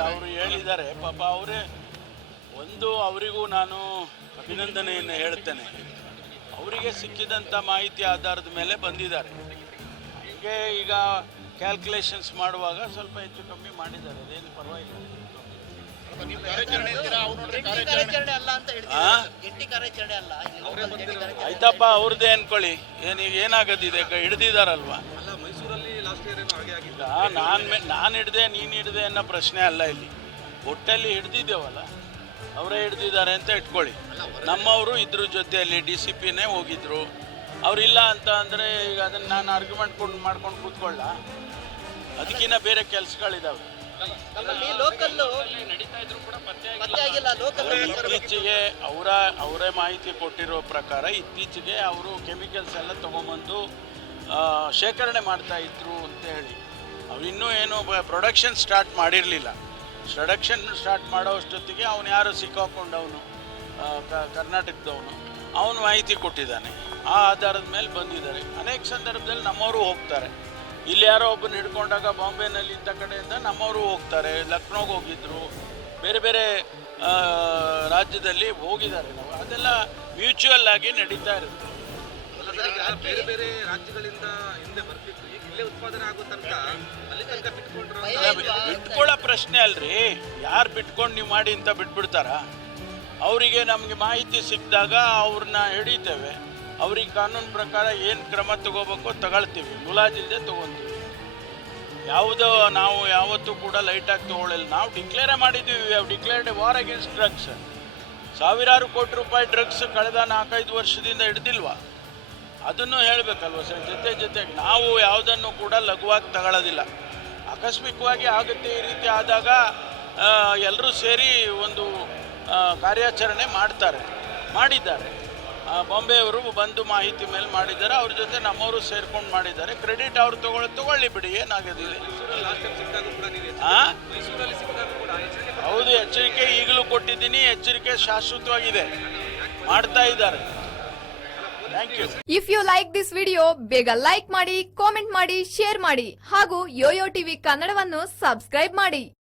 ಅವರು. ಹೇಳಿದ್ದಾರೆ? ಪಾಪ ಅವರೇ ಒಂದು ಅವರಿಗೂ ನಾನು ಅಭಿನಂದನೆಯನ್ನು ಹೇಳ್ತೇನೆ. ಅವರಿಗೆ ಸಿಕ್ಕಿದಂಥ ಮಾಹಿತಿ ಆಧಾರದ ಮೇಲೆ ಬಂದಿದ್ದಾರೆ. ಹೀಗೆ ಈಗ ಕ್ಯಾಲ್ಕುಲೇಷನ್ಸ್ ಮಾಡುವಾಗ ಸ್ವಲ್ಪ ಹೆಚ್ಚು ಕಮ್ಮಿ ಮಾಡಿದ್ದಾರೆ. ಅದೇನು ಪರವಾಗಿಲ್ಲ. ಆಯ್ತಪ್ಪ ಅವ್ರದ್ದೇ ಅನ್ಕೊಳ್ಳಿ. ಏನೀಗ ಏನಾಗೋದಿದೆ? ಹಿಡ್ದಿದಾರಲ್ವಾ? ಏನೋ ನಾನು ನಾನು ಹಿಡ್ದೆ ನೀನು ಹಿಡ್ದೆ ಅನ್ನೋ ಪ್ರಶ್ನೆ ಅಲ್ಲ ಇಲ್ಲಿ. ಒಟ್ಟಲ್ಲಿ ಹಿಡ್ದಿದ್ದೇವಲ್ಲ. ಅವರೇ ಹಿಡ್ದಿದ್ದಾರೆ ಅಂತ ಇಟ್ಕೊಳ್ಳಿ. ನಮ್ಮವರು ಇದ್ರ ಜೊತೆಯಲ್ಲಿ ಡಿ ಸಿ ಪಿನೇ ಹೋಗಿದ್ರು. ಅವರಿಲ್ಲ ಅಂತ ಅಂದರೆ ಈಗ ಅದನ್ನು ನಾನು ಆರ್ಗ್ಯುಮೆಂಟ್ ಕೊಂಡು ಮಾಡ್ಕೊಂಡು ಕೂತ್ಕೊಳ್ಳ. ಅದಕ್ಕಿಂತ ಬೇರೆ ಕೆಲಸಗಳಿದಾವೆ. ಲೋಕಲ್ ಇತ್ತೀಚೆಗೆ ಅವರ, ಅವರೇ ಮಾಹಿತಿ ಕೊಟ್ಟಿರೋ ಪ್ರಕಾರ ಇತ್ತೀಚೆಗೆ ಅವರು ಕೆಮಿಕಲ್ಸ್ ಎಲ್ಲ ತೊಗೊಂಬಂದು ಶೇಖರಣೆ ಮಾಡ್ತಾ ಇದ್ರು ಅಂತ ಹೇಳಿ. ಇನ್ನೂ ಏನು ಪ್ರೊಡಕ್ಷನ್ ಸ್ಟಾರ್ಟ್ ಮಾಡಿರಲಿಲ್ಲ. ಪ್ರೊಡಕ್ಷನ್ ಸ್ಟಾರ್ಟ್ ಮಾಡೋಷ್ಟೊತ್ತಿಗೆ ಅವನು ಯಾರು ಸಿಕ್ಕಾಕೊಂಡವನು? ಕರ್ನಾಟಕದವನು. ಅವನು ಮಾಹಿತಿ ಕೊಟ್ಟಿದ್ದಾನೆ. ಆ ಆಧಾರದ ಮೇಲೆ ಬಂದಿದ್ದಾರೆ. ಅನೇಕ ಸಂದರ್ಭದಲ್ಲಿ ನಮ್ಮವರು ಹೋಗ್ತಾರೆ. ಇಲ್ಲಿ ಯಾರೋ ಒಬ್ಬನ ಹಿಡ್ಕೊಂಡಾಗ ಬಾಂಬೆನಲ್ಲಿ ಇಂಥ ಕಡೆಯಿಂದ ನಮ್ಮವರು ಹೋಗ್ತಾರೆ. ಲಕ್ನೋಗೆ ಹೋಗಿದ್ರು. ಬೇರೆ ಬೇರೆ ರಾಜ್ಯದಲ್ಲಿ ಹೋಗಿದ್ದಾರೆ ನಾವು. ಅದೆಲ್ಲ ಮ್ಯೂಚುವಲ್ ಆಗಿ ನಡೀತಾ ಇರುತ್ತೆ. ಅಲ್ಲ ಬೇರೆ ಬೇರೆ ರಾಜ್ಯಗಳಿಂದ ಹಿಂದೆ ಬರ್ತಿತ್ತು. ಈಗ ಇಲ್ಲೇ ಉತ್ಪಾದನೆ ಆಗೋ ತನಕ ಅಲ್ಲಿ ತನಕ ಬಿಟ್ಕೊಂಡ್ರು ಅಂತ ಭಯ ಇಲ್ವಾ? ಬಿಟ್ಕೊಳ್ಳೋ ಪ್ರಶ್ನೆ ಅಲ್ರಿ. ಯಾರು ಬಿಟ್ಕೊಂಡು ನೀವು ಮಾಡಿ ಅಂತ ಬಿಟ್ಬಿಡ್ತಾರ? ಅವರಿಗೆ ನಮಗೆ ಮಾಹಿತಿ ಸಿಕ್ಕಿದಾಗ ಅವ್ರನ್ನ ಹಿಡಿತೇವೆ. ಅವ್ರಿಗೆ ಕಾನೂನು ಪ್ರಕಾರ ಏನು ಕ್ರಮ ತಗೋಬೇಕೋ ತಗೊಳ್ತೀವಿ. ಮುಲಾಜಿಲ್ಲದೆ ತಗೊಂತೀವಿ. ಯಾವುದೋ ನಾವು ಯಾವತ್ತೂ ಕೂಡ ಲೈಟಾಗಿ ತೊಗೊಳ್ಳಲ್ಲ ನಾವು ಡಿಕ್ಲೇರೇ ಮಾಡಿದ್ದೀವಿ we have declared war against drugs ಸಾವಿರಾರು ಕೋಟಿ ರೂಪಾಯಿ ಡ್ರಗ್ಸ್ ಕಳೆದ ನಾಲ್ಕೈದು ವರ್ಷದಿಂದ ಹಿಡ್ದಿಲ್ವಾ? ಅದನ್ನು ಹೇಳಬೇಕಲ್ವ ಸರ್? ಜೊತೆ ಜೊತೆಗೆ ನಾವು ಯಾವುದನ್ನು ಕೂಡ ಲಘುವಾಗಿ ತಗೊಳ್ಳೋದಿಲ್ಲ ಆಕಸ್ಮಿಕವಾಗಿ ಆಗುತ್ತೆ ಈ ರೀತಿ ಆದಾಗ ಎಲ್ಲರೂ ಸೇರಿ ಒಂದು ಕಾರ್ಯಾಚರಣೆ ಮಾಡ್ತಾರೆ, ಮಾಡಿದ್ದಾರೆ. ಬಾಂಬೆಯವರು ಬಂದು ಮಾಹಿತಿ ಮೇಲೆ ಮಾಡಿದ್ದಾರೆ. ಅವ್ರ ಜೊತೆ ನಮ್ಮವರು ಸೇರ್ಕೊಂಡು ಮಾಡಿದ್ದಾರೆ. ಕ್ರೆಡಿಟ್ ಅವ್ರು ತಗೊಳ್ಳಿ ತಗೊಳ್ಳಿ ಬಿಡಿ ಎಚ್ಚರಿಕೆ ಹೌದು ಎಚ್ಚರಿಕೆ ಈಗಲೂ ಕೊಟ್ಟಿದ್ದೀನಿ. ಎಚ್ಚರಿಕೆ ಶಾಶ್ವತವಾಗಿದೆ. ಮಾಡ್ತಾ ಇದ್ದಾರೆ. Thank you if you like this video ಬೇಗ ಲೈಕ್ ಮಾಡಿ ಕಾಮೆಂಟ್ ಮಾಡಿ ಶೇರ್ ಮಾಡಿ. ಹಾಗೂ ಯೋಯೋ ಟಿವಿ ಕನ್ನಡವನ್ನು ಸಬ್ಸ್ಕ್ರೈಬ್ ಮಾಡಿ.